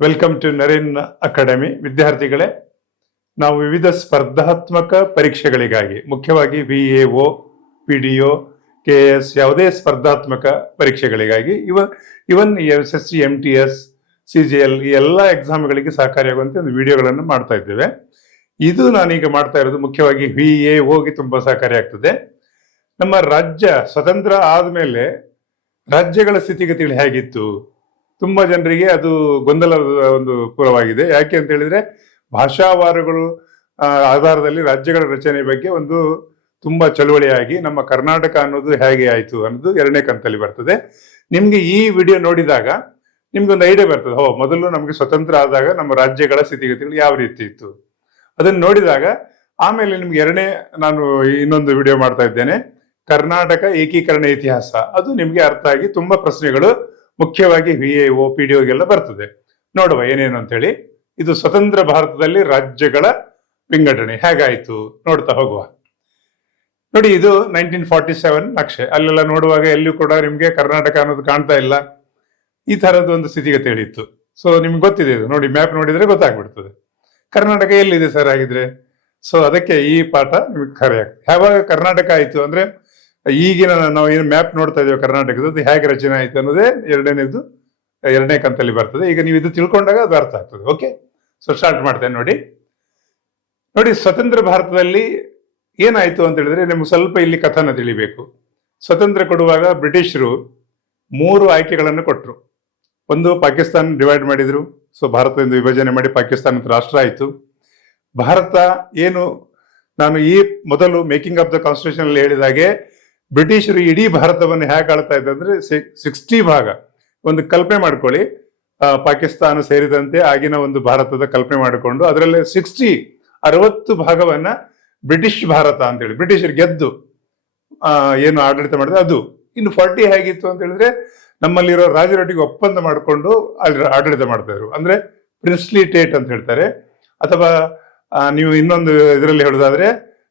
Welcome to Naren academy. ವಿದ್ಯಾರ್ಥಿಗಳೇ, ನಾವು ವಿವಿಧ ಸ್ಪರ್ಧಾತ್ಮಕ ಪರೀಕ್ಷೆಗಳಿಗಾಗಿ, ಮುಖ್ಯವಾಗಿ VAO, PDO, KS ಯಾವುದೇ ಸ್ಪರ್ಧಾತ್ಮಕ ಪರೀಕ್ಷೆಗಳಿಗಾಗಿ ಇವನ್ SSC, MTS, CGL ಈ ಎಲ್ಲ ಎಕ್ಸಾಮ್ಗಳಿಗೆ ಸಹಕಾರಿಯಾಗುವಂತೆ ಒಂದು ವಿಡಿಯೋಗಳನ್ನು ಮಾಡ್ತಾ ಇದ್ದೇವೆ. ಇದು ನಾನೀಗ ಮಾಡ್ತಾ ಇರೋದು ಮುಖ್ಯವಾಗಿ VAOಗೆ ತುಂಬಾ ಸಹಕಾರಿಯಾಗ್ತದೆ. ನಮ್ಮ ರಾಜ್ಯ ಸ್ವತಂತ್ರ ಆದ್ಮೇಲೆ ರಾಜ್ಯಗಳ ಸ್ಥಿತಿಗತಿಗಳು ಹೇಗಿತ್ತು, ತುಂಬಾ ಜನರಿಗೆ ಅದು ಗೊಂದಲದ ಒಂದು ಪೂರವಾಗಿದೆ. ಯಾಕೆ ಅಂತ ಹೇಳಿದ್ರೆ, ಭಾಷಾವಾರುಗಳು ಆಧಾರದಲ್ಲಿ ರಾಜ್ಯಗಳ ರಚನೆ ಬಗ್ಗೆ ಒಂದು ತುಂಬಾ ಚಳುವಳಿಯಾಗಿ ನಮ್ಮ ಕರ್ನಾಟಕ ಅನ್ನೋದು ಹೇಗೆ ಆಯ್ತು ಅನ್ನೋದು ಎರಡನೇ ಕಂತಲ್ಲಿ ಬರ್ತದೆ. ನಿಮ್ಗೆ ಈ ವಿಡಿಯೋ ನೋಡಿದಾಗ ನಿಮ್ಗೊಂದು ಐಡಿಯಾ ಬರ್ತದೆ. ಮೊದಲು ನಮ್ಗೆ ಸ್ವತಂತ್ರ ಆದಾಗ ನಮ್ಮ ರಾಜ್ಯಗಳ ಸ್ಥಿತಿಗತಿಗಳು ಯಾವ ರೀತಿ ಇತ್ತು ಅದನ್ನು ನೋಡಿದಾಗ, ಆಮೇಲೆ ನಿಮ್ಗೆ ನಾನು ಇನ್ನೊಂದು ವಿಡಿಯೋ ಮಾಡ್ತಾ ಇದ್ದೇನೆ, ಕರ್ನಾಟಕ ಏಕೀಕರಣ ಇತಿಹಾಸ. ಅದು ನಿಮ್ಗೆ ಅರ್ಥ ಆಗಿ ತುಂಬಾ ಪ್ರಶ್ನೆಗಳು ಮುಖ್ಯವಾಗಿ VAO, PDOಗೆಲ್ಲ ಬರ್ತದೆ. ನೋಡುವ ಏನೇನು ಅಂತ ಹೇಳಿ. ಇದು ಸ್ವತಂತ್ರ ಭಾರತದಲ್ಲಿ ರಾಜ್ಯಗಳ ವಿಂಗಡಣೆ ಹೇಗಾಯ್ತು ನೋಡ್ತಾ ಹೋಗುವ. ನೋಡಿ, ಇದು 1947 ನಕ್ಷೆ. ಅಲ್ಲೆಲ್ಲ ನೋಡುವಾಗ ಎಲ್ಲೂ ಕೂಡ ನಿಮ್ಗೆ ಕರ್ನಾಟಕ ಅನ್ನೋದು ಕಾಣ್ತಾ ಇಲ್ಲ. ಈ ತರದ್ದು ಒಂದು ಸ್ಥಿತಿಗತಿ ಹೇಳಿತ್ತು. ಸೊ ನಿಮ್ಗೆ ಗೊತ್ತಿದೆ ಇದು. ನೋಡಿ, ಮ್ಯಾಪ್ ನೋಡಿದ್ರೆ ಗೊತ್ತಾಗ್ಬಿಡ್ತದೆ ಕರ್ನಾಟಕ ಎಲ್ಲಿದೆ ಸರ್ ಆಗಿದ್ರೆ. ಸೊ ಅದಕ್ಕೆ ಈ ಪಾಠ ನಿಮ್ಗೆ ಖರೆ ಆಗ್ತದೆ. ಯಾವಾಗ ಕರ್ನಾಟಕ ಆಯ್ತು ಅಂದ್ರೆ, ಈಗಿನ ನಾವು ಏನು ಮ್ಯಾಪ್ ನೋಡ್ತಾ ಇದ್ದೇವೆ ಕರ್ನಾಟಕದ ಹೇಗೆ ರಚನೆ ಆಯ್ತು ಅನ್ನೋದೇ ಎರಡನೇ ಕಂತಲ್ಲಿ ಬರ್ತದೆ. ಈಗ ನೀವು ಇದು ತಿಳ್ಕೊಂಡಾಗ ಅದು ಅರ್ಥ ಆಗ್ತದೆ. ಓಕೆ, ಸೊ ಸ್ಟಾರ್ಟ್ ಮಾಡ್ತೇನೆ. ನೋಡಿ, ಸ್ವತಂತ್ರ ಭಾರತದಲ್ಲಿ ಏನಾಯ್ತು ಅಂತ ಹೇಳಿದ್ರೆ, ನಿಮ್ಗೆ ಸ್ವಲ್ಪ ಇಲ್ಲಿ ಕಥನ ತಿಳಿಬೇಕು. ಸ್ವತಂತ್ರ ಕೊಡುವಾಗ ಬ್ರಿಟಿಷರು 3 ಆಯ್ಕೆಗಳನ್ನು ಕೊಟ್ಟರು. ಒಂದು, ಪಾಕಿಸ್ತಾನ ಡಿವೈಡ್ ಮಾಡಿದ್ರು. ಸೊ ಭಾರತದಿಂದ ವಿಭಜನೆ ಮಾಡಿ ಪಾಕಿಸ್ತಾನ ರಾಷ್ಟ್ರ ಆಯ್ತು. ಭಾರತ ಏನು, ನಾನು ಈ ಮೊದಲು ಮೇಕಿಂಗ್ ಆಫ್ ದ ಕಾನ್ಸ್ಟಿಟ್ಯೂಷನ್ ಅಲ್ಲಿ ಹೇಳಿದಾಗೆ, ಬ್ರಿಟಿಷರು ಇಡೀ ಭಾರತವನ್ನು ಹೇಗೆ ಆಳ್ತಾ ಇದ್ದ ಅಂದ್ರೆ 60 ಭಾಗ ಒಂದು ಕಲ್ಪನೆ ಮಾಡ್ಕೊಳ್ಳಿ. ಪಾಕಿಸ್ತಾನ ಸೇರಿದಂತೆ ಆಗಿನ ಒಂದು ಭಾರತದ ಕಲ್ಪನೆ ಮಾಡಿಕೊಂಡು ಅದರಲ್ಲಿ 60 ಭಾಗವನ್ನ ಬ್ರಿಟಿಷ್ ಭಾರತ ಅಂತ ಹೇಳಿ ಬ್ರಿಟಿಷರು ಗೆದ್ದು ಏನು ಆಡಳಿತ ಮಾಡಿದ್ರೆ ಅದು. ಇನ್ನು 40 ಹೇಗಿತ್ತು ಅಂತ ಹೇಳಿದ್ರೆ, ನಮ್ಮಲ್ಲಿರೋ ರಾಜರೊಟ್ಟಿಗೆ ಒಪ್ಪಂದ ಮಾಡಿಕೊಂಡು ಆಡಳಿತ ಮಾಡ್ತಾ ಇದ್ರು. ಅಂದ್ರೆ ಪ್ರಿನ್ಸ್ಲಿ ಸ್ಟೇಟ್ ಅಂತ ಹೇಳ್ತಾರೆ, ಅಥವಾ ನೀವು ಇನ್ನೊಂದು ಇದರಲ್ಲಿ ಹೇಳೋದಾದ್ರೆ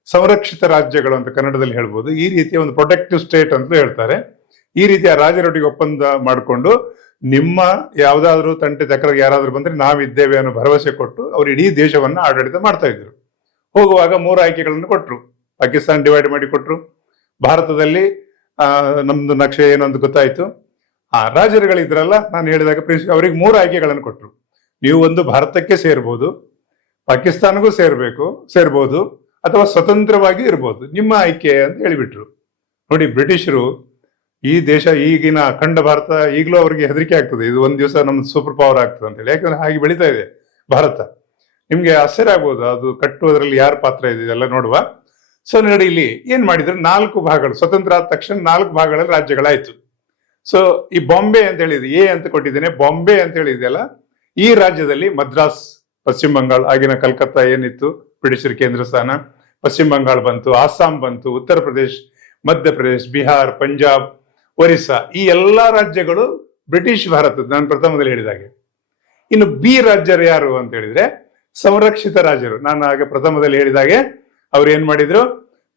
ಸಂರಕ್ಷಿತ ರಾಜ್ಯಗಳು ಅಂತ ಕನ್ನಡದಲ್ಲಿ ಹೇಳ್ಬೋದು. ಈ ರೀತಿಯ ಒಂದು ಪ್ರೊಟೆಕ್ಟಿವ್ ಸ್ಟೇಟ್ ಅಂತ ಹೇಳ್ತಾರೆ. ಈ ರೀತಿಯ ರಾಜರೊಟ್ಟಿಗೆ ಒಪ್ಪಂದ ಮಾಡಿಕೊಂಡು, ನಿಮ್ಮ ಯಾವ್ದಾದ್ರು ತಂಟೆ ಚಕ್ರಗೆ ಯಾರಾದ್ರೂ ಬಂದ್ರೆ ನಾವಿದ್ದೇವೆ ಅನ್ನೋ ಭರವಸೆ ಕೊಟ್ಟು ಅವ್ರು ಇಡೀ ದೇಶವನ್ನ ಆಡಳಿತ ಮಾಡ್ತಾ ಇದ್ರು. ಹೋಗುವಾಗ 3 ಆಯ್ಕೆಗಳನ್ನು ಕೊಟ್ರು. ಪಾಕಿಸ್ತಾನ ಡಿವೈಡ್ ಮಾಡಿ ಕೊಟ್ರು. ಭಾರತದಲ್ಲಿ ನಮ್ದು ನಕ್ಷೆ ಏನೊಂದು ಗೊತ್ತಾಯ್ತು. ರಾಜರುಗಳಿದ್ರಲ್ಲ, ನಾನು ಹೇಳಿದಾಗ ಅವ್ರಿಗೆ 3 ಆಯ್ಕೆಗಳನ್ನು ಕೊಟ್ರು. ನೀವು ಒಂದು ಭಾರತಕ್ಕೆ ಸೇರ್ಬೋದು, ಪಾಕಿಸ್ತಾನಗೂ ಸೇರ್ಬೋದು, ಅಥವಾ ಸ್ವತಂತ್ರವಾಗಿ ಇರ್ಬೋದು, ನಿಮ್ಮ ಆಯ್ಕೆ ಅಂತ ಹೇಳಿಬಿಟ್ರು. ನೋಡಿ, ಬ್ರಿಟಿಷರು ಈ ದೇಶ, ಈಗಿನ ಅಖಂಡ ಭಾರತ ಈಗಲೂ ಅವ್ರಿಗೆ ಹೆದರಿಕೆ ಆಗ್ತದೆ. ಇದು ಒಂದ್ ದಿವಸ ನಮ್ದು ಸೂಪರ್ ಪವರ್ ಆಗ್ತದೆ ಅಂತ ಹೇಳಿ. ಯಾಕಂದ್ರೆ ಹಾಗೆ ಬೆಳೀತಾ ಇದೆ ಭಾರತ. ನಿಮ್ಗೆ ಆಶ್ಚರ್ಯ ಆಗ್ಬೋದು ಅದು ಕಟ್ಟುವುದರಲ್ಲಿ ಯಾರ ಪಾತ್ರ ಇದೆ ಇದೆಲ್ಲ ನೋಡುವ. ಸೊ ನೋಡಿ, ಇಲ್ಲಿ ಏನ್ ಮಾಡಿದ್ರು, 4 ಭಾಗಗಳು. ಸ್ವತಂತ್ರ ಆದ ತಕ್ಷಣ 4 ಭಾಗಗಳಲ್ಲಿ ರಾಜ್ಯಗಳಾಯ್ತು. ಸೊ ಈ ಬಾಂಬೆ ಅಂತ ಹೇಳಿದೆ, ಎ ಅಂತ ಕೊಟ್ಟಿದ್ದೇನೆ, ಬಾಂಬೆ ಅಂತ ಹೇಳಿದೆಯಲ್ಲ, ಈ ರಾಜ್ಯದಲ್ಲಿ ಮದ್ರಾಸ್, ಪಶ್ಚಿಮ ಬಂಗಾಳ, ಆಗಿನ ಕಲ್ಕತ್ತಾ ಏನಿತ್ತು ಬ್ರಿಟಿಷರ ಕೇಂದ್ರ ಸ್ಥಾನ, ಪಶ್ಚಿಮ ಬಂಗಾಳ ಬಂತು, ಆಸ್ಸಾಂ ಬಂತು, ಉತ್ತರ ಪ್ರದೇಶ್, ಮಧ್ಯಪ್ರದೇಶ್, ಬಿಹಾರ್, ಪಂಜಾಬ್, ಒರಿಸ್ಸಾ, ಈ ಎಲ್ಲಾ ರಾಜ್ಯಗಳು ಬ್ರಿಟಿಷ್ ಭಾರತದ, ನಾನು ಪ್ರಥಮದಲ್ಲಿ ಹೇಳಿದಾಗೆ. ಇನ್ನು ಬಿ ರಾಜ್ಯರು ಯಾರು ಅಂತ ಹೇಳಿದ್ರೆ, ಸಂರಕ್ಷಿತ ರಾಜ್ಯರು. ನಾನು ಆಗ ಪ್ರಥಮದಲ್ಲಿ ಹೇಳಿದಾಗೆ ಅವ್ರು ಏನ್ ಮಾಡಿದ್ರು,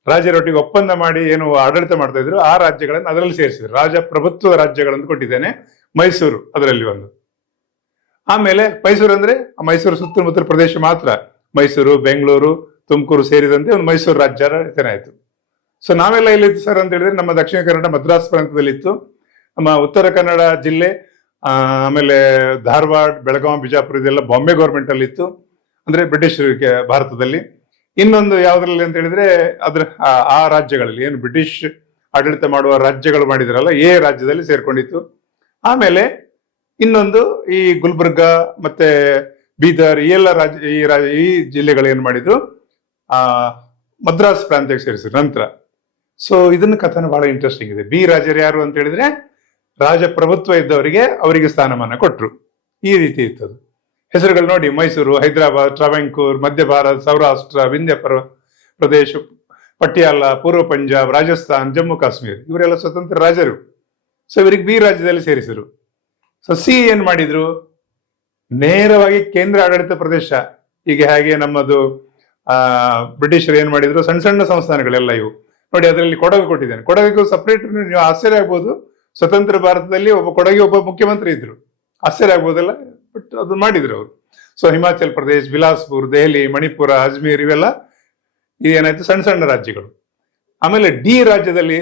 ರಾಜ್ಯರೊಟ್ಟಿಗೆ ಒಪ್ಪಂದ ಮಾಡಿ ಏನು ಆಡಳಿತ ಮಾಡ್ತಾ ಇದ್ರು, ಆ ರಾಜ್ಯಗಳನ್ನು ಅದರಲ್ಲಿ ಸೇರಿಸಿದ್ರು. ರಾಜಪ್ರಭುತ್ವದ ರಾಜ್ಯಗಳನ್ನು ಕೊಟ್ಟಿದ್ದೇನೆ. ಮೈಸೂರು ಅದರಲ್ಲಿ ಒಂದು. ಆಮೇಲೆ ಮೈಸೂರು ಅಂದ್ರೆ ಮೈಸೂರು ಸುತ್ತಮುತ್ತಲ ಪ್ರದೇಶ ಮಾತ್ರ, ಮೈಸೂರು, ಬೆಂಗಳೂರು, ತುಮಕೂರು ಸೇರಿದಂತೆ ಒಂದು ಮೈಸೂರು ರಾಜ್ಯ ರಚನೆ ಆಯ್ತು. ಸೊ ನಾವೆಲ್ಲ ಎಲ್ಲಿತ್ತು ಸರ್ ಅಂತ ಹೇಳಿದ್ರೆ, ನಮ್ಮ ದಕ್ಷಿಣ ಕನ್ನಡ ಮದ್ರಾಸ್ ಪ್ರಾಂತದಲ್ಲಿತ್ತು. ನಮ್ಮ ಉತ್ತರ ಕನ್ನಡ ಜಿಲ್ಲೆ, ಆಮೇಲೆ ಧಾರವಾಡ, ಬೆಳಗಾವಿ, ಬಿಜಾಪುರ ಇದೆಲ್ಲ ಬಾಂಬೆ ಗೌರ್ಮೆಂಟ್ ಅಲ್ಲಿ ಇತ್ತು, ಅಂದ್ರೆ ಬ್ರಿಟಿಷರಿಗೆ ಭಾರತದಲ್ಲಿ. ಇನ್ನೊಂದು ಯಾವ್ದ್ರಲ್ಲಿ ಅಂತ ಹೇಳಿದ್ರೆ, ಆ ರಾಜ್ಯಗಳಲ್ಲಿ ಏನು ಬ್ರಿಟಿಷ್ ಆಡಳಿತ ಮಾಡುವ ರಾಜ್ಯಗಳು ಮಾಡಿದ್ರಲ್ಲ, ರಾಜ್ಯದಲ್ಲಿ ಸೇರ್ಕೊಂಡಿತ್ತು. ಆಮೇಲೆ ಇನ್ನೊಂದು ಈ ಗುಲ್ಬರ್ಗ ಮತ್ತೆ ಬೀದರ್, ಈ ಎಲ್ಲ ಈ ಜಿಲ್ಲೆಗಳು ಏನ್ ಮಾಡಿದ್ರು, ಮದ್ರಾಸ್ ಪ್ರಾಂತ್ಯಕ್ಕೆ ಸೇರಿಸಿದ್ರು ನಂತರ. ಸೊ ಇದನ್ನ ಕಥನ ಬಹಳ ಇಂಟ್ರೆಸ್ಟಿಂಗ್ ಇದೆ. ಬಿ ರಾಜರು ಯಾರು ಅಂತ ಹೇಳಿದ್ರೆ, ರಾಜಪ್ರಭುತ್ವ ಇದ್ದವರಿಗೆ ಅವರಿಗೆ ಸ್ಥಾನಮಾನ ಕೊಟ್ರು. ಈ ರೀತಿ ಇತ್ತದು. ಹೆಸರುಗಳು ನೋಡಿ, ಮೈಸೂರು, ಹೈದರಾಬಾದ್, ಟ್ರಾವೆಂಕೂರ್, ಮಧ್ಯ ಭಾರತ್, ಸೌರಾಷ್ಟ್ರ, ವಿಂಧ್ಯ ಪ್ರದೇಶ, ಪಟಿಯಾಲ, ಪೂರ್ವ ಪಂಜಾಬ್, ರಾಜಸ್ಥಾನ್, ಜಮ್ಮು ಕಾಶ್ಮೀರ್, ಇವರೆಲ್ಲ ಸ್ವತಂತ್ರ ರಾಜರು. ಸೊ ಇವರಿಗೆ ಬಿ ರಾಜ್ಯದಲ್ಲಿ ಸೇರಿಸಿದ್ರು. ಸೊ ಸಿ ಏನ್ ಮಾಡಿದ್ರು, ನೇರವಾಗಿ ಕೇಂದ್ರ ಆಡಳಿತ ಪ್ರದೇಶ. ಈಗ ಹೇಗೆ ನಮ್ಮದು ಬ್ರಿಟಿಷರು ಏನ್ ಮಾಡಿದ್ರು, ಸಣ್ಣ ಸಣ್ಣ ಸಂಸ್ಥಾನಗಳೆಲ್ಲ ಇವು ನೋಡಿ. ಅದರಲ್ಲಿ ಕೊಡಗು ಕೊಟ್ಟಿದ್ದೇನೆ. ಕೊಡಗಿಗೂ ಸಪರೇಟ್. ನೀವು ಆಶ್ಚರ್ಯ ಆಗ್ಬೋದು, ಸ್ವತಂತ್ರ ಭಾರತದಲ್ಲಿ ಒಬ್ಬ ಕೊಡಗಿ ಒಬ್ಬ ಮುಖ್ಯಮಂತ್ರಿ ಇದ್ರು. ಆಶ್ಚರ್ಯ ಆಗ್ಬೋದಲ್ಲ. ಬಟ್ ಅದು ಮಾಡಿದ್ರು ಅವರು. ಸೊ ಹಿಮಾಚಲ್ ಪ್ರದೇಶ್, ಬಿಲಾಸ್ಪುರ್, ದೆಹಲಿ, ಮಣಿಪುರ, ಅಜ್ಮೀರ್ ಇವೆಲ್ಲ ಇದೇನಾಯ್ತು ಸಣ್ಣ ಸಣ್ಣ ರಾಜ್ಯಗಳು. ಆಮೇಲೆ ಡಿ ರಾಜ್ಯದಲ್ಲಿ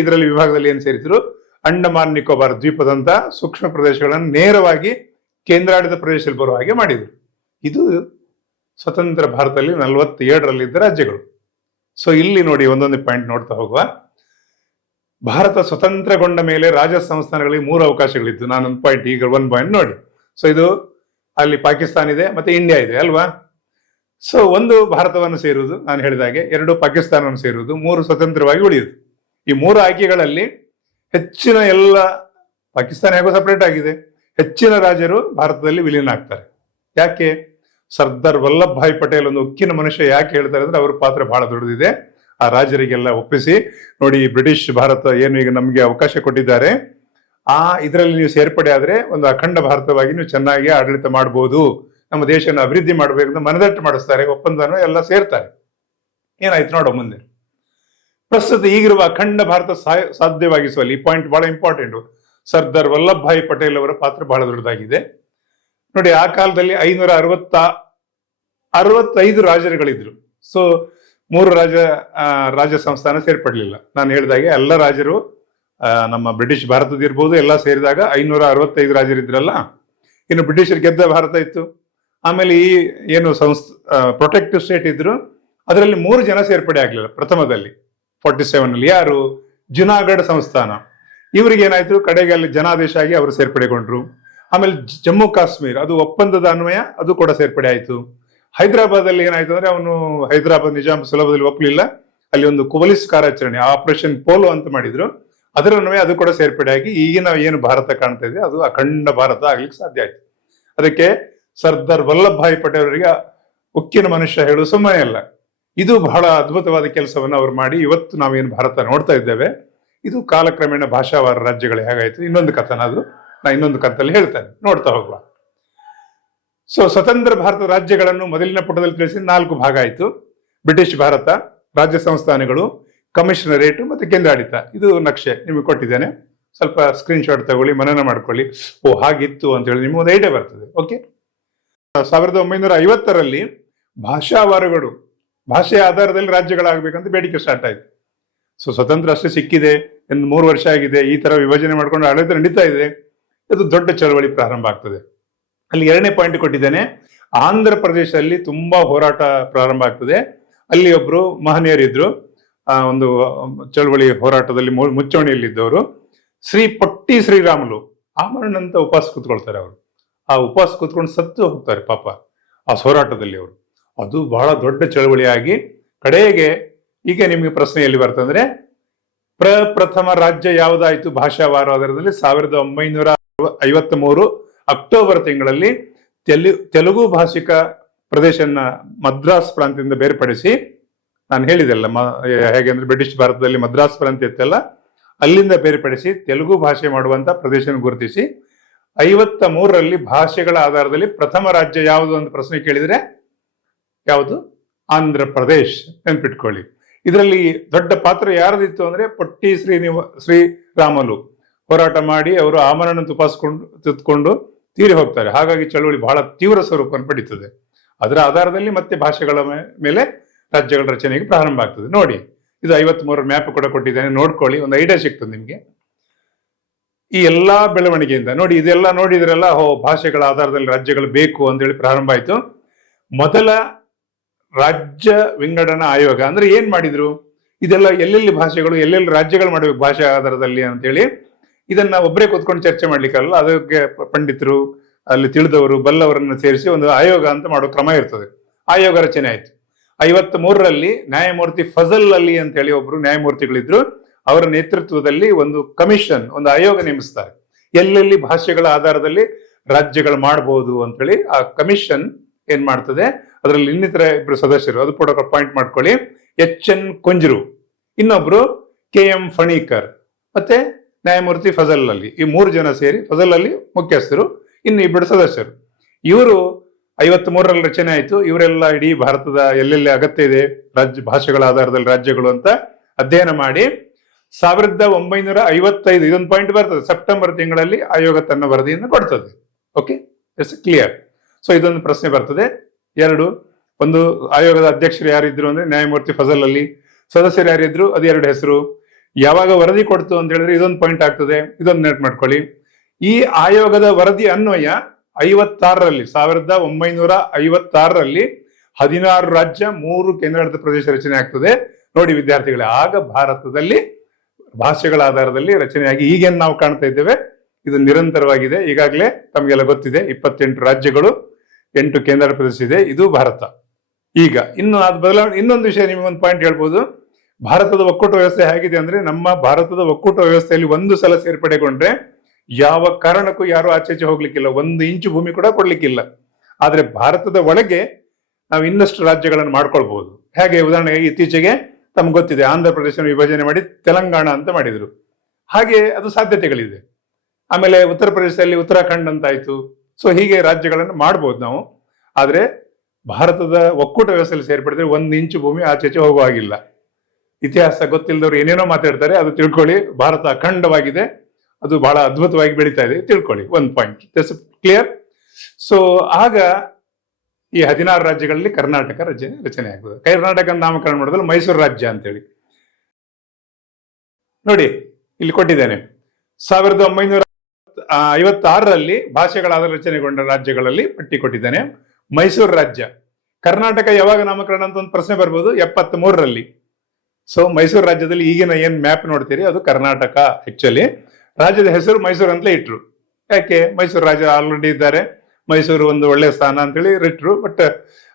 ಇದರಲ್ಲಿ ವಿಭಾಗದಲ್ಲಿ ಏನ್ ಸೇರಿದ್ರು, ಅಂಡಮಾನ್ ನಿಕೋಬಾರ್ ದ್ವೀಪದಂತ ಸೂಕ್ಷ್ಮ ಪ್ರದೇಶಗಳನ್ನು ನೇರವಾಗಿ ಕೇಂದ್ರಾಡಳಿತ ಪ್ರದೇಶದಲ್ಲಿ ಬರುವ ಹಾಗೆ ಮಾಡಿದ್ರು. ಇದು ಸ್ವತಂತ್ರ ಭಾರತದಲ್ಲಿ 47ರಲ್ಲಿದ್ದ ರಾಜ್ಯಗಳು. ಸೊ ಇಲ್ಲಿ ನೋಡಿ ಒಂದೊಂದು ಪಾಯಿಂಟ್ ನೋಡ್ತಾ ಹೋಗುವ. ಭಾರತ ಸ್ವತಂತ್ರಗೊಂಡ ಮೇಲೆ ರಾಜ ಸಂಸ್ಥಾನಗಳಿಗೆ 3 ಅವಕಾಶಗಳಿತ್ತು. ನಾನೊಂದು ಪಾಯಿಂಟ್, ಈಗ 1 ಪಾಯಿಂಟ್ ನೋಡಿ. ಸೊ ಇದು ಅಲ್ಲಿ ಪಾಕಿಸ್ತಾನ ಇದೆ ಮತ್ತೆ ಇಂಡಿಯಾ ಇದೆ ಅಲ್ವಾ. ಸೊ 1 ಭಾರತವನ್ನು ಸೇರುವುದು, ನಾನು ಹೇಳಿದಾಗೆ 2 ಪಾಕಿಸ್ತಾನವನ್ನು ಸೇರುವುದು, 3 ಸ್ವತಂತ್ರವಾಗಿ ಉಳಿಯುವುದು. ಈ 3 ಆಯ್ಕೆಗಳಲ್ಲಿ ಹೆಚ್ಚಿನ ಎಲ್ಲ, ಪಾಕಿಸ್ತಾನ ಹೇಗೋ ಸಪರೇಟ್ ಆಗಿದೆ, ಹೆಚ್ಚಿನ ರಾಜರು ಭಾರತದಲ್ಲಿ ವಿಲೀನ ಆಗ್ತಾರೆ. ಯಾಕೆ? ಸರ್ದಾರ್ ವಲ್ಲಭ ಭಾಯ್ ಪಟೇಲ್ ಒಂದು ಉಕ್ಕಿನ ಮನುಷ್ಯ ಯಾಕೆ ಹೇಳ್ತಾರೆ ಅಂದ್ರೆ ಅವ್ರ ಪಾತ್ರ ಬಹಳ ದೊಡ್ಡದಿದೆ. ಆ ರಾಜರಿಗೆಲ್ಲ ಒಪ್ಪಿಸಿ ನೋಡಿ, ಬ್ರಿಟಿಷ್ ಭಾರತ ಏನು ಈಗ ನಮ್ಗೆ ಅವಕಾಶ ಕೊಟ್ಟಿದ್ದಾರೆ, ಇದರಲ್ಲಿ ನೀವು ಸೇರ್ಪಡೆ ಆದ್ರೆ ಒಂದು ಅಖಂಡ ಭಾರತವಾಗಿ ನೀವು ಚೆನ್ನಾಗಿ ಆಡಳಿತ ಮಾಡಬಹುದು, ನಮ್ಮ ದೇಶನ ಅಭಿವೃದ್ಧಿ ಮಾಡಬೇಕಂತ ಮನದಟ್ಟು ಮಾಡಿಸ್ತಾರೆ, ಒಪ್ಪಂದನೂ ಎಲ್ಲ ಸೇರ್ತಾರೆ. ಏನಾಯ್ತು ನೋಡೋ ಮುಂದೆ. ಪ್ರಸ್ತುತ ಈಗಿರುವ ಅಖಂಡ ಭಾರತ ಸಾಧ್ಯವಾಗಿಸುವಲ್ಲಿ ಈ ಪಾಯಿಂಟ್ ಬಹಳ ಇಂಪಾರ್ಟೆಂಟ್. ಸರ್ದಾರ್ ವಲ್ಲಭ ಭಾಯ್ ಪಟೇಲ್ ಅವರ ಪಾತ್ರ ಬಹಳ ದೊಡ್ಡದಾಗಿದೆ. ನೋಡಿ, ಆ ಕಾಲದಲ್ಲಿ 565 ರಾಜರುಗಳಿದ್ರು. ಸೊ 3 ರಾಜ ಸಂಸ್ಥಾನ ಸೇರ್ಪಡಲಿಲ್ಲ. ನಾನು ಹೇಳಿದಾಗೆ ಎಲ್ಲ ರಾಜರು ನಮ್ಮ ಬ್ರಿಟಿಷ್ ಭಾರತದ ಇರ್ಬೋದು, ಎಲ್ಲ ಸೇರಿದಾಗ 565 ರಾಜರಿದ್ರಲ್ಲ. ಇನ್ನು ಬ್ರಿಟಿಷರು ಗೆದ್ದ ಭಾರತ ಇತ್ತು. ಆಮೇಲೆ ಈ ಏನು ಪ್ರೊಟೆಕ್ಟಿವ್ ಸ್ಟೇಟ್ ಇದ್ರು, ಅದರಲ್ಲಿ 3 ಜನ ಸೇರ್ಪಡೆ ಆಗ್ಲಿಲ್ಲ ಪ್ರಥಮದಲ್ಲಿ 47ನಲ್ಲಿ. ಯಾರು? ಜುನಾಗಢ ಸಂಸ್ಥಾನ. ಇವರಿಗೆ ಏನಾಯ್ತು, ಕಡೆಗೆ ಅಲ್ಲಿ ಜನಾದೇಶ ಆಗಿ ಅವರು ಸೇರ್ಪಡೆಗೊಂಡ್ರು. ಆಮೇಲೆ ಜಮ್ಮು ಕಾಶ್ಮೀರ್, ಅದು ಒಪ್ಪಂದದ ಅನ್ವಯ ಅದು ಕೂಡ ಸೇರ್ಪಡೆ ಆಯ್ತು. ಹೈದರಾಬಾದ್ ಅಲ್ಲಿ ಏನಾಯ್ತು ಅಂದ್ರೆ ಅವನು ಹೈದರಾಬಾದ್ ನಿಜಾಮ್ ಸುಲಭದಲ್ಲಿ ಒಪ್ಪಲಿಲ್ಲ. ಅಲ್ಲಿ ಒಂದು ಪೊಲೀಸ್ ಕಾರ್ಯಾಚರಣೆ, ಆಪರೇಷನ್ ಪೋಲೋ ಅಂತ ಮಾಡಿದ್ರು. ಅದರ ಅನ್ವಯ ಅದು ಕೂಡ ಸೇರ್ಪಡೆ ಆಗಿ ಈಗಿನ ಏನು ಭಾರತ ಕಾಣ್ತಾ ಇದೆ ಅದು ಅಖಂಡ ಭಾರತ ಆಗ್ಲಿಕ್ಕೆ ಸಾಧ್ಯ ಆಯ್ತು. ಅದಕ್ಕೆ ಸರ್ದಾರ್ ವಲ್ಲಭ ಭಾಯ್ ಪಟೇಲ್ ಅವರಿಗೆ ಉಕ್ಕಿನ ಮನುಷ್ಯ ಹೇಳುವ ಸುಮ್ಮನೆ ಅಲ್ಲ. ಇದು ಬಹಳ ಅದ್ಭುತವಾದ ಕೆಲಸವನ್ನು ಅವ್ರು ಮಾಡಿ ಇವತ್ತು ನಾವೇನು ಭಾರತ ನೋಡ್ತಾ ಇದ್ದೇವೆ. ಇದು ಕಾಲಕ್ರಮೇಣ ಭಾಷಾವಾರ ರಾಜ್ಯಗಳು ಹೇಗಾಯ್ತು ಇನ್ನೊಂದು ಕಥನ, ಅದು ನಾ ಇನ್ನೊಂದು ಕಂತಲ್ಲಿ ಹೇಳ್ತೇನೆ, ನೋಡ್ತಾ ಹೋಗುವ. ಸೊ ಸ್ವತಂತ್ರ ಭಾರತ ರಾಜ್ಯಗಳನ್ನು ಮೊದಲಿನ ಪುಟದಲ್ಲಿ ತಿಳಿಸಿ 4 ಭಾಗ ಆಯ್ತು. ಬ್ರಿಟಿಷ್ ಭಾರತ, ರಾಜ್ಯ ಸಂಸ್ಥಾನಗಳು, ಕಮಿಷನರೇಟ್ ಮತ್ತೆ ಕೇಂದ್ರಾಡಳಿತ. ಇದು ನಕ್ಷೆ ನಿಮಗೆ ಕೊಟ್ಟಿದ್ದೇನೆ, ಸ್ವಲ್ಪ ಸ್ಕ್ರೀನ್ ಶಾಟ್ ತಗೊಳ್ಳಿ, ಮನನ ಮಾಡ್ಕೊಳ್ಳಿ. ಓ ಹಾಗಿತ್ತು ಅಂತ ಹೇಳಿ ನಿಮ್ಗೆ ಒಂದು ಐಡಿಯಾ ಬರ್ತದೆ. ಓಕೆ. 1950ರಲ್ಲಿ ಭಾಷಾವಾರಗಳು, ಭಾಷೆಯ ಆಧಾರದಲ್ಲಿ ರಾಜ್ಯಗಳಾಗಬೇಕಂತ ಬೇಡಿಕೆ ಸ್ಟಾರ್ಟ್ ಆಯ್ತು. ಸೊ ಸ್ವತಂತ್ರ ಅಷ್ಟೇ ಸಿಕ್ಕಿದೆ, 3 ವರ್ಷ ಆಗಿದೆ, ಈ ತರ ವಿಭಜನೆ ಮಾಡ್ಕೊಂಡು ಆಡಳಿತ ನಡೀತಾ ಇದೆ. ಇದು ದೊಡ್ಡ ಚಳವಳಿ ಪ್ರಾರಂಭ ಆಗ್ತದೆ. ಅಲ್ಲಿ 2ನೇ ಪಾಯಿಂಟ್ ಕೊಟ್ಟಿದ್ದೇನೆ. ಆಂಧ್ರ ಪ್ರದೇಶದಲ್ಲಿ ತುಂಬಾ ಹೋರಾಟ ಪ್ರಾರಂಭ ಆಗ್ತದೆ. ಅಲ್ಲಿ ಒಬ್ರು ಮಹನೀಯರಿದ್ರು, ಒಂದು ಚಳವಳಿ ಹೋರಾಟದಲ್ಲಿ ಮುಚ್ಚವಣಿಯಲ್ಲಿದ್ದವರು, ಶ್ರೀ ಪೊಟ್ಟಿ ಶ್ರೀರಾಮುಲು. ಆಮರಣ ಅಂತ ಉಪವಾಸ ಕೂತ್ಕೊಳ್ತಾರೆ ಅವರು. ಆ ಉಪವಾಸ ಕೂತ್ಕೊಂಡು ಸತ್ತು ಹೋಗ್ತಾರೆ ಪಾಪ ಆ ಹೋರಾಟದಲ್ಲಿ ಅವರು. ಅದು ಬಹಳ ದೊಡ್ಡ ಚಳವಳಿಯಾಗಿ ಕಡೆಗೆ ಈಗ ನಿಮಗೆ ಪ್ರಶ್ನೆ ಎಲ್ಲಿ ಬರ್ತಂದ್ರೆ, ಪ್ರಥಮ ರಾಜ್ಯ ಯಾವುದಾಯ್ತು ಭಾಷಾವಾರ ಆಧಾರದಲ್ಲಿ 1953 ಅಕ್ಟೋಬರ್ ತಿಂಗಳಲ್ಲಿ ತೆಲುಗು ಭಾಷಿಕ ಪ್ರದೇಶನ ಮದ್ರಾಸ್ ಪ್ರಾಂತ್ಯದಿಂದ ಬೇರ್ಪಡಿಸಿ, ನಾನು ಹೇಳಿದೆಲ್ಲ ಹೇಗೆ ಅಂದ್ರೆ ಬ್ರಿಟಿಷ್ ಭಾರತದಲ್ಲಿ ಮದ್ರಾಸ್ ಪ್ರಾಂತ್ಯ ಇತ್ತಲ್ಲ, ಅಲ್ಲಿಂದ ಬೇರ್ಪಡಿಸಿ ತೆಲುಗು ಭಾಷೆ ಮಾಡುವಂತ ಪ್ರದೇಶನ ಗುರುತಿಸಿ 53ರಲ್ಲಿ ಭಾಷೆಗಳ ಆಧಾರದಲ್ಲಿ ಪ್ರಥಮ ರಾಜ್ಯ ಯಾವುದು ಅಂತ ಪ್ರಶ್ನೆ ಕೇಳಿದ್ರೆ ಯಾವುದು? ಆಂಧ್ರ ಪ್ರದೇಶ್. ನೆನ್ಪಿಟ್ಕೊಳ್ಳಿ. ಇದರಲ್ಲಿ ದೊಡ್ಡ ಪಾತ್ರ ಯಾರದಿತ್ತು ಅಂದ್ರೆ ಪೊಟ್ಟಿ ಶ್ರೀರಾಮುಲು ಹೋರಾಟ ಮಾಡಿ ಅವರು ಆಮರಣ ತುತ್ಕೊಂಡು ತೀರಿ ಹೋಗ್ತಾರೆ. ಹಾಗಾಗಿ ಚಳವಳಿ ಬಹಳ ತೀವ್ರ ಸ್ವರೂಪವನ್ನು ಪಡೀತದೆ. ಅದರ ಆಧಾರದಲ್ಲಿ ಮತ್ತೆ ಭಾಷೆಗಳ ಮೇಲೆ ರಾಜ್ಯಗಳ ರಚನೆಗೆ ಪ್ರಾರಂಭ ಆಗ್ತದೆ. ನೋಡಿ, ಇದು 53 ಮ್ಯಾಪ್ ಕೂಡ ಕೊಟ್ಟಿದ್ದೇನೆ, ನೋಡ್ಕೊಳ್ಳಿ, ಒಂದು ಐಡಿಯಾ ಸಿಗ್ತದೆ ನಿಮ್ಗೆ. ಈ ಎಲ್ಲಾ ಬೆಳವಣಿಗೆಯಿಂದ ನೋಡಿ, ಇದೆಲ್ಲ ನೋಡಿದ್ರಲ್ಲ, ಭಾಷೆಗಳ ಆಧಾರದಲ್ಲಿ ರಾಜ್ಯಗಳು ಬೇಕು ಅಂತೇಳಿ ಪ್ರಾರಂಭ ಆಯ್ತು. ಮೊದಲ ರಾಜ್ಯ ವಿಂಗಡಣಾ ಆಯೋಗ ಅಂದ್ರೆ ಏನ್ ಮಾಡಿದ್ರು, ಇದೆಲ್ಲ ಎಲ್ಲೆಲ್ಲಿ ಭಾಷೆಗಳು ಎಲ್ಲೆಲ್ಲಿ ರಾಜ್ಯಗಳು ಮಾಡಬೇಕು ಭಾಷೆ ಆಧಾರದಲ್ಲಿ ಅಂತೇಳಿ, ಇದನ್ನ ಒಬ್ಬರೇ ಕೂತ್ಕೊಂಡು ಚರ್ಚೆ ಮಾಡ್ಲಿಕ್ಕಲ್ಲ, ಅದಕ್ಕೆ ಪಂಡಿತರು, ಅಲ್ಲಿ ತಿಳಿದವರು, ಬಲ್ಲವರನ್ನ ಸೇರಿಸಿ ಒಂದು ಆಯೋಗ ಅಂತ ಮಾಡೋ ಕ್ರಮ ಇರ್ತದೆ. ಆಯೋಗ ರಚನೆ ಆಯ್ತು. 53ರಲ್ಲಿ ನ್ಯಾಯಮೂರ್ತಿ ಫಜಲ್ ಅಲಿ ಅಂತ ಹೇಳಿ ಒಬ್ರು ನ್ಯಾಯಮೂರ್ತಿಗಳಿದ್ರು. ಅವರ ನೇತೃತ್ವದಲ್ಲಿ ಒಂದು ಕಮಿಷನ್, ಒಂದು ಆಯೋಗ ನೇಮಿಸ್ತಾರೆ, ಎಲ್ಲೆಲ್ಲಿ ಭಾಷೆಗಳ ಆಧಾರದಲ್ಲಿ ರಾಜ್ಯಗಳು ಮಾಡಬಹುದು ಅಂತೇಳಿ. ಆ ಕಮಿಷನ್ ಏನ್ ಮಾಡ್ತದೆ, ಅದರಲ್ಲಿ ಇನ್ನಿತರ 2 ಸದಸ್ಯರು, ಅದು ಕೂಡ ಪಾಯಿಂಟ್ ಮಾಡ್ಕೊಳ್ಳಿ, HN ಕುಂಜ್ರು, ಇನ್ನೊಬ್ರು KM ಫಣೀಕರ್, ಮತ್ತೆ ನ್ಯಾಯಮೂರ್ತಿ ಫಜಲ್ ಅಲಿ. ಈ 3 ಜನ ಸೇರಿ, ಫಜಲ್ ಅಲಿ ಮುಖ್ಯಸ್ಥರು, ಇನ್ನು 2 ಸದಸ್ಯರು. ಇವರು 53ರಲ್ಲಿ ರಚನೆ ಆಯ್ತು. ಇವರೆಲ್ಲ ಇಡೀ ಭಾರತದ ಎಲ್ಲೆಲ್ಲಿ ಅಗತ್ಯ ಇದೆ ಭಾಷೆಗಳ ಆಧಾರದಲ್ಲಿ ರಾಜ್ಯಗಳು ಅಂತ ಅಧ್ಯಯನ ಮಾಡಿ 1955, ಇದೊಂದು ಪಾಯಿಂಟ್ ಬರ್ತದೆ, ಸೆಪ್ಟೆಂಬರ್ ತಿಂಗಳಲ್ಲಿ ಆಯೋಗ ತನ್ನ ವರದಿಯನ್ನು ಕೊಡ್ತದೆ. ಓಕೆ. It's clear. ಸೊ ಇದೊಂದು ಪ್ರಶ್ನೆ ಬರ್ತದೆ. ಎರಡು, ಒಂದು ಆಯೋಗದ ಅಧ್ಯಕ್ಷರು ಯಾರಿದ್ರು ಅಂದ್ರೆ ನ್ಯಾಯಮೂರ್ತಿ ಫಜಲ್ ಅಲಿ, ಸದಸ್ಯರು ಯಾರಿದ್ರು ಅದು ಎರಡು ಹೆಸರು, ಯಾವಾಗ ವರದಿ ಕೊಡ್ತು ಅಂತ ಹೇಳಿದ್ರೆ ಇದೊಂದು ಪಾಯಿಂಟ್ ಆಗ್ತದೆ, ಇದೊಂದು ನೆಟ್ ಮಾಡ್ಕೊಳ್ಳಿ. ಈ ಆಯೋಗದ ವರದಿ ಅನ್ವಯ 1956ರಲ್ಲಿ 16 ರಾಜ್ಯ 3 ಕೇಂದ್ರಾಡಳಿತ ಪ್ರದೇಶ ರಚನೆ ಆಗ್ತದೆ. ನೋಡಿ ವಿದ್ಯಾರ್ಥಿಗಳೇ, ಆಗ ಭಾರತದಲ್ಲಿ ಭಾಷೆಗಳ ಆಧಾರದಲ್ಲಿ ರಚನೆಯಾಗಿ ಈಗೇನು ನಾವು ಕಾಣ್ತಾ ಇದ್ದೇವೆ ಇದು ನಿರಂತರವಾಗಿದೆ. ಈಗಾಗಲೇ ತಮಗೆಲ್ಲ ಗೊತ್ತಿದೆ, 28 ರಾಜ್ಯಗಳು, 8 ಕೇಂದ್ರಾಡಳಿತ ಪ್ರದೇಶ ಇದೆ, ಇದು ಭಾರತ. ಈಗ ಇನ್ನು ಅದು ಬದಲಾವಣೆ, ಇನ್ನೊಂದು ವಿಷಯ ನಿಮಗೊಂದು ಪಾಯಿಂಟ್ ಹೇಳ್ಬೋದು. ಭಾರತದ ಒಕ್ಕೂಟ ವ್ಯವಸ್ಥೆ ಹೇಗಿದೆ ಅಂದ್ರೆ, ನಮ್ಮ ಭಾರತದ ಒಕ್ಕೂಟ ವ್ಯವಸ್ಥೆಯಲ್ಲಿ ಒಂದು ಸಲ ಸೇರ್ಪಡೆಗೊಂಡ್ರೆ ಯಾವ ಕಾರಣಕ್ಕೂ ಯಾರು ಆಚೆಚೆ ಹೋಗ್ಲಿಕ್ಕಿಲ್ಲ, 1 ಇಂಚು ಭೂಮಿ ಕೂಡ ಕೊಡ್ಲಿಕ್ಕಿಲ್ಲ. ಆದ್ರೆ ಭಾರತದ ಒಳಗೆ ನಾವು ಇನ್ನಷ್ಟು ರಾಜ್ಯಗಳನ್ನು ಮಾಡ್ಕೊಳ್ಬಹುದು. ಹೇಗೆ, ಉದಾಹರಣೆಗೆ ಇತ್ತೀಚೆಗೆ ತಮ್ಗೆ ಗೊತ್ತಿದೆ, ಆಂಧ್ರ ಪ್ರದೇಶ ವಿಭಜನೆ ಮಾಡಿ ತೆಲಂಗಾಣ ಅಂತ ಮಾಡಿದ್ರು. ಹಾಗೆ ಅದು ಸಾಧ್ಯತೆಗಳಿದೆ. ಆಮೇಲೆ ಉತ್ತರ ಪ್ರದೇಶದಲ್ಲಿ ಉತ್ತರಾಖಂಡ್ ಅಂತ ಆಯ್ತು. ಸೊ ಹೀಗೆ ರಾಜ್ಯಗಳನ್ನು ಮಾಡ್ಬೋದು ನಾವು. ಆದ್ರೆ ಭಾರತದ ಒಕ್ಕೂಟ ವ್ಯವಸ್ಥೆಯಲ್ಲಿ ಸೇರ್ಪಡಿದ್ರೆ 1 ಇಂಚು ಭೂಮಿ ಆಚೆಚೆ ಹೋಗುವ ಹಾಗಿಲ್ಲ. ಇತಿಹಾಸ ಗೊತ್ತಿಲ್ಲದವ್ರು ಏನೇನೋ ಮಾತಾಡ್ತಾರೆ, ಅದು ತಿಳ್ಕೊಳ್ಳಿ. ಭಾರತ ಅಖಂಡವಾಗಿದೆ, ಅದು ಬಹಳ ಅದ್ಭುತವಾಗಿ ಬೆಳೀತಾ ಇದೆ, ತಿಳ್ಕೊಳ್ಳಿ. ಒಂದು ಪಾಯಿಂಟ್ ಕ್ಲಿಯರ್. ಸೊ ಆಗ ಈ 16 ರಾಜ್ಯಗಳಲ್ಲಿ ಕರ್ನಾಟಕ ರಚನೆ ಆಗ್ತದೆ. ಕರ್ನಾಟಕ ನಾಮಕರಣ ಮಾಡೋದ್ರಲ್ಲಿ ಮೈಸೂರು ರಾಜ್ಯ ಅಂತೇಳಿ ನೋಡಿ ಇಲ್ಲಿ ಕೊಟ್ಟಿದ್ದೇನೆ. 1956ರಲ್ಲಿ ಭಾಷೆಗಳ ಆಧಾರ ರಚನೆಗೊಂಡ ರಾಜ್ಯಗಳಲ್ಲಿ ಪಟ್ಟಿ ಕೊಟ್ಟಿದ್ದೇನೆ. ಮೈಸೂರು ರಾಜ್ಯ. ಕರ್ನಾಟಕ ಯಾವಾಗ ನಾಮಕರಣ ಅಂತ ಒಂದು ಪ್ರಶ್ನೆ ಬರ್ಬೋದು, 73ರಲ್ಲಿ. ಸೊ ಮೈಸೂರು ರಾಜ್ಯದಲ್ಲಿ ಈಗಿನ ಏನ್ ಮ್ಯಾಪ್ ನೋಡ್ತೀರಿ ಅದು ಕರ್ನಾಟಕ. ಆಕ್ಚುಲಿ ರಾಜ್ಯದ ಹೆಸರು ಮೈಸೂರು ಅಂತಲೇ ಇಟ್ರು. ಯಾಕೆ, ಮೈಸೂರು ರಾಜ ಆಲ್ರೆಡಿ ಇದ್ದಾರೆ, ಮೈಸೂರು ಒಂದು ಒಳ್ಳೆ ಸ್ಥಾನ ಅಂತೇಳಿ ಇಟ್ರು. ಬಟ್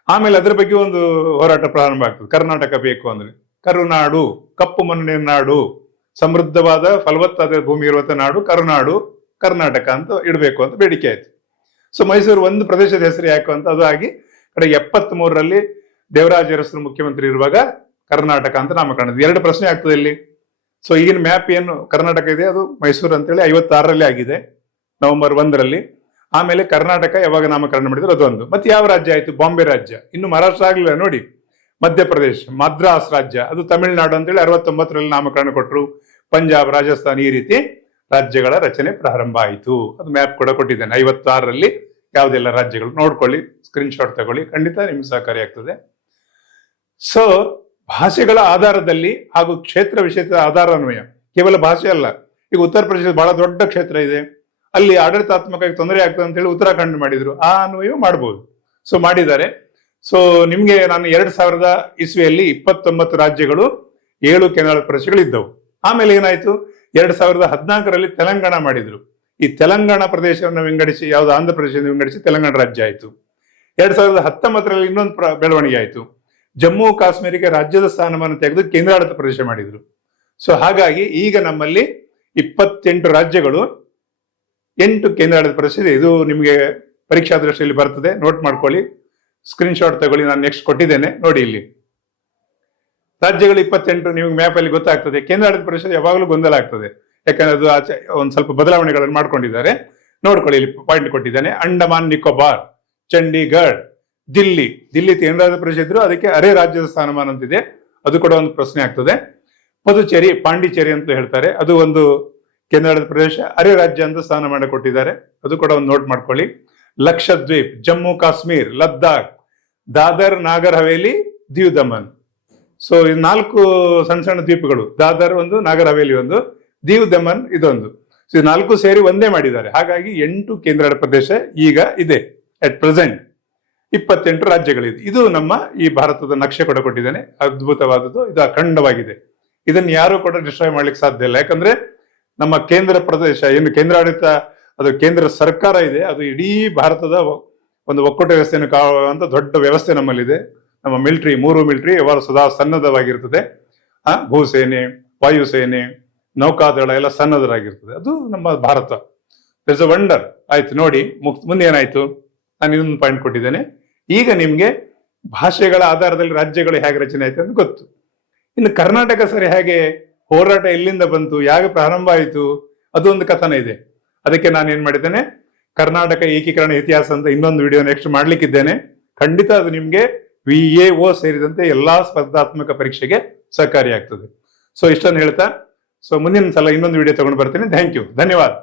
ಆಮೇಲೆ ಅದ್ರ ಬಗ್ಗೆ ಒಂದು ಹೋರಾಟ ಪ್ರಾರಂಭ ಆಗ್ತದೆ. ಕರ್ನಾಟಕ ಬೇಕು ಅಂದ್ರೆ, ಕರುನಾಡು, ಕಪ್ಪು ಮಣ್ಣಿನ ನಾಡು, ಸಮೃದ್ಧವಾದ ಫಲವತ್ತಾದ ಭೂಮಿ ಇರುವಂತ ನಾಡು ಕರುನಾಡು, ಕರ್ನಾಟಕ ಅಂತ ಇಡಬೇಕು ಅಂತ ಬೇಡಿಕೆ ಆಯ್ತು. ಸೊ ಮೈಸೂರು ಒಂದು ಪ್ರದೇಶದ ಹೆಸರು ಯಾಕೆ ಅಂತ ಅದು ಆಗಿ ಕಡೆ 73ರಲ್ಲಿ ದೇವರಾಜ ಅರಸರು ಮುಖ್ಯಮಂತ್ರಿ ಇರುವಾಗ ಕರ್ನಾಟಕ ಅಂತ ನಾಮಕರಣ. 2 ಪ್ರಶ್ನೆ ಆಗ್ತದೆ ಇಲ್ಲಿ. ಸೊ ಈಗಿನ ಮ್ಯಾಪ್ ಏನು ಕರ್ನಾಟಕ ಇದೆ ಅದು ಮೈಸೂರು ಅಂತೇಳಿ 56ರಲ್ಲಿ ಆಗಿದೆ, ನವೆಂಬರ್ 1ರಲ್ಲಿ. ಆಮೇಲೆ ಕರ್ನಾಟಕ ಯಾವಾಗ ನಾಮಕರಣ ಮಾಡಿದ್ರು ಅದೊಂದು. ಮತ್ತೆ ಯಾವ ರಾಜ್ಯ ಆಯ್ತು, ಬಾಂಬೆ ರಾಜ್ಯ. ಇನ್ನು ಮಹಾರಾಷ್ಟ್ರ ಆಗ್ಲಿಲ್ಲ ನೋಡಿ, ಮಧ್ಯಪ್ರದೇಶ್, ಮದ್ರಾಸ್ ರಾಜ್ಯ, ಅದು ತಮಿಳುನಾಡು ಅಂತೇಳಿ 69ರಲ್ಲಿ ನಾಮಕರಣ ಕೊಟ್ಟರು. ಪಂಜಾಬ್, ರಾಜಸ್ಥಾನ್, ಈ ರೀತಿ ರಾಜ್ಯಗಳ ರಚನೆ ಪ್ರಾರಂಭ ಆಯಿತು. ಅದು ಮ್ಯಾಪ್ ಕೂಡ ಕೊಟ್ಟಿದ್ದೇನೆ. 56ರಲ್ಲಿ ಯಾವುದೆಲ್ಲ ರಾಜ್ಯಗಳು ನೋಡ್ಕೊಳ್ಳಿ, ಸ್ಕ್ರೀನ್ ಶಾಟ್ ತಗೊಳ್ಳಿ, ಖಂಡಿತ ನಿಮ್ಗೆ ಸಹಕಾರಿ ಆಗ್ತದೆ. ಸೊ ಭಾಷೆಗಳ ಆಧಾರದಲ್ಲಿ ಹಾಗೂ ಕ್ಷೇತ್ರ ವಿಷಯದ ಆಧಾರ ಅನ್ವಯ, ಕೇವಲ ಭಾಷೆ ಅಲ್ಲ. ಈಗ ಉತ್ತರ ಪ್ರದೇಶ ಬಹಳ ದೊಡ್ಡ ಕ್ಷೇತ್ರ ಇದೆ, ಅಲ್ಲಿ ಆಡಳಿತಾತ್ಮಕ ತೊಂದರೆ ಆಗ್ತದೆ ಅಂತ ಹೇಳಿ ಉತ್ತರಾಖಂಡ್ ಮಾಡಿದ್ರು, ಆ ಅನ್ವಯ ಮಾಡ್ಬೋದು. ಸೊ ಮಾಡಿದ್ದಾರೆ. ಸೊ ನಿಮ್ಗೆ ನಾನು 2000 ಇಸ್ವಿಯಲ್ಲಿ 29 ರಾಜ್ಯಗಳು 7 ಕೇಂದ್ರಾಡಳಿತ ಪ್ರದೇಶಗಳು ಇದ್ದವು. ಆಮೇಲೆ ಏನಾಯ್ತು, 2014ರಲ್ಲಿ ತೆಲಂಗಾಣ ಮಾಡಿದ್ರು. ಈ ತೆಲಂಗಾಣ ಪ್ರದೇಶವನ್ನು ವಿಂಗಡಿಸಿ, ಯಾವ್ದು ಆಂಧ್ರ ಪ್ರದೇಶವನ್ನು ವಿಂಗಡಿಸಿ ತೆಲಂಗಾಣ ರಾಜ್ಯ ಆಯ್ತು. 2019ರಲ್ಲಿ ಇನ್ನೊಂದು ಬೆಳವಣಿಗೆ ಆಯ್ತು, ಜಮ್ಮು ಕಾಶ್ಮೀರಿಗೆ ರಾಜ್ಯದ ಸ್ಥಾನಮಾನ ತೆಗೆದು ಕೇಂದ್ರಾಡಳಿತ ಪ್ರದೇಶ ಮಾಡಿದ್ರು. ಸೊ ಹಾಗಾಗಿ ಈಗ ನಮ್ಮಲ್ಲಿ 28 ರಾಜ್ಯಗಳು, 8 ಕೇಂದ್ರಾಡಳಿತ ಪ್ರದೇಶ ಇದೆ. ಇದು ನಿಮಗೆ ಪರೀಕ್ಷಾ ದೃಷ್ಟಿಯಲ್ಲಿ ಬರ್ತದೆ, ನೋಟ್ ಮಾಡ್ಕೊಳ್ಳಿ, ಸ್ಕ್ರೀನ್ ಶಾಟ್ ತಗೊಳ್ಳಿ. ನಾನು ನೆಕ್ಸ್ಟ್ ಕೊಟ್ಟಿದ್ದೇನೆ ನೋಡಿ. ಇಲ್ಲಿ ರಾಜ್ಯಗಳು 28, ನಿಮಗೆ ಮ್ಯಾಪ್ ಅಲ್ಲಿ ಗೊತ್ತಾಗ್ತದೆ. ಕೇಂದ್ರಾಡಳಿತ ಪ್ರದೇಶ ಯಾವಾಗಲೂ ಗೊಂದಲ ಆಗ್ತದೆ, ಯಾಕಂದ್ರೆ ಅದು ಆಚೆ ಒಂದು ಸ್ವಲ್ಪ ಬದಲಾವಣೆಗಳನ್ನು ಮಾಡ್ಕೊಂಡಿದ್ದಾರೆ. ನೋಡ್ಕೊಳ್ಳಿ, ಇಲ್ಲಿ ಪಾಯಿಂಟ್ ಕೊಟ್ಟಿದ್ದೇನೆ. ಅಂಡಮಾನ್ ನಿಕೋಬಾರ್, ಚಂಡೀಗಢ, ದಿಲ್ಲಿ ಕೇಂದ್ರಾಡಳಿತ ಪ್ರದೇಶ ಇದ್ರು, ಅದಕ್ಕೆ ಅರೆ ರಾಜ್ಯದ ಸ್ಥಾನಮಾನ ಅಂತಿದೆ, ಅದು ಕೂಡ ಒಂದು ಪ್ರಶ್ನೆ ಆಗ್ತದೆ. ಪುದುಚೇರಿ, ಪಾಂಡಿಚೇರಿ ಅಂತ ಹೇಳ್ತಾರೆ, ಅದು ಒಂದು ಕೇಂದ್ರಾಡಳಿತ ಪ್ರದೇಶ, ಅರೆ ರಾಜ್ಯ ಅಂತ ಸ್ಥಾನಮಾನ ಕೊಟ್ಟಿದ್ದಾರೆ, ಅದು ಕೂಡ ಒಂದು ನೋಟ್ ಮಾಡ್ಕೊಳ್ಳಿ. ಲಕ್ಷದ್ವೀಪ್, ಜಮ್ಮು ಕಾಶ್ಮೀರ್, ಲದ್ದಾಖ್, ದಾದರ್, ನಾಗರ್ ಹವೇಲಿ, ದೀವ್ ದಮನ್. ಸೊ ಇದು 4 ಸಣ್ಣ ಸಣ್ಣ ದ್ವೀಪಗಳು. ದಾದರ್ ಒಂದು, ನಾಗರ್ ಹವೇಲಿ ಒಂದು, ದೀವ್ ದಮನ್ ಇದೊಂದು. ಸೊ 4 ಸೇರಿ ಒಂದೇ ಮಾಡಿದ್ದಾರೆ. ಹಾಗಾಗಿ 8 ಕೇಂದ್ರಾಡಳಿತ ಪ್ರದೇಶ ಈಗ ಇದೆ. At present 28 ರಾಜ್ಯಗಳಿದೆ. ಇದು ನಮ್ಮ ಈ ಭಾರತದ ನಕ್ಷೆ ಕೂಡ ಕೊಟ್ಟಿದ್ದೇನೆ, ಅದ್ಭುತವಾದದ್ದು. ಇದು ಅಖಂಡವಾಗಿದೆ, ಇದನ್ನು ಯಾರು ಕೂಡ ಡಿಸ್ಟ್ರಾಯ್ ಮಾಡ್ಲಿಕ್ಕೆ ಸಾಧ್ಯ ಇಲ್ಲ. ಯಾಕಂದ್ರೆ ನಮ್ಮ ಕೇಂದ್ರ ಪ್ರದೇಶ ಏನು ಕೇಂದ್ರಾಡಳಿತ, ಅದು ಕೇಂದ್ರ ಸರ್ಕಾರ ಇದೆ, ಅದು ಇಡೀ ಭಾರತದ ಒಂದು ಒಕ್ಕೂಟ ವ್ಯವಸ್ಥೆಯನ್ನು ಕಾಣುವಂತ ದೊಡ್ಡ ವ್ಯವಸ್ಥೆ ನಮ್ಮಲ್ಲಿದೆ. ನಮ್ಮ ಮಿಲಿಟರಿ, 3 ಮಿಲಿಟರಿ ಯಾವಾಗ ಸದಾ ಸನ್ನದ್ಧವಾಗಿರ್ತದೆ. ಭೂಸೇನೆ, ವಾಯುಸೇನೆ, ನೌಕಾದಳ ಎಲ್ಲ ಸನ್ನದ್ಧರಾಗಿರ್ತದೆ. ಅದು ನಮ್ಮ ಭಾರತ. It's a wonder. ಆಯ್ತು ನೋಡಿ, ಮುಂದೆ ಏನಾಯ್ತು, ನಾನು ಇನ್ನೊಂದು ಪಾಯಿಂಟ್ ಕೊಟ್ಟಿದ್ದೇನೆ. ಈಗ ನಿಮ್ಗೆ ಭಾಷೆಗಳ ಆಧಾರದಲ್ಲಿ ರಾಜ್ಯಗಳು ಹೇಗೆ ರಚನೆ ಆಯ್ತು ಅಂತ ಗೊತ್ತು. ಇನ್ನು ಕರ್ನಾಟಕ ಸರಿ ಹೇಗೆ ಹೋರಾಟ ಎಲ್ಲಿಂದ ಬಂತು, ಯಾಕೆ ಪ್ರಾರಂಭ ಆಯಿತು, ಅದೊಂದು ಕಥನ ಇದೆ. ಅದಕ್ಕೆ ನಾನು ಏನ್ ಮಾಡಿದ್ದೇನೆ, ಕರ್ನಾಟಕ ಏಕೀಕರಣ ಇತಿಹಾಸ ಅಂತ ಇನ್ನೊಂದು ವಿಡಿಯೋ ನೆಕ್ಸ್ಟ್ ಮಾಡ್ಲಿಕ್ಕಿದ್ದೇನೆ. ಖಂಡಿತ ಅದು ನಿಮ್ಗೆ VAO ಸೇರಿದಂತೆ ಎಲ್ಲಾ ಸ್ಪರ್ಧಾತ್ಮಕ ಪರೀಕ್ಷೆಗೆ ಸಹಕಾರಿಯಾಗ್ತದೆ. ಸೊ ಇಷ್ಟನ್ನು ಹೇಳ್ತಾ, ಸೊ ಮುಂದಿನ ಸಲ ಇನ್ನೊಂದು ವಿಡಿಯೋ ತಗೊಂಡು ಬರ್ತೀನಿ. ಥ್ಯಾಂಕ್ ಯು, ಧನ್ಯವಾದ.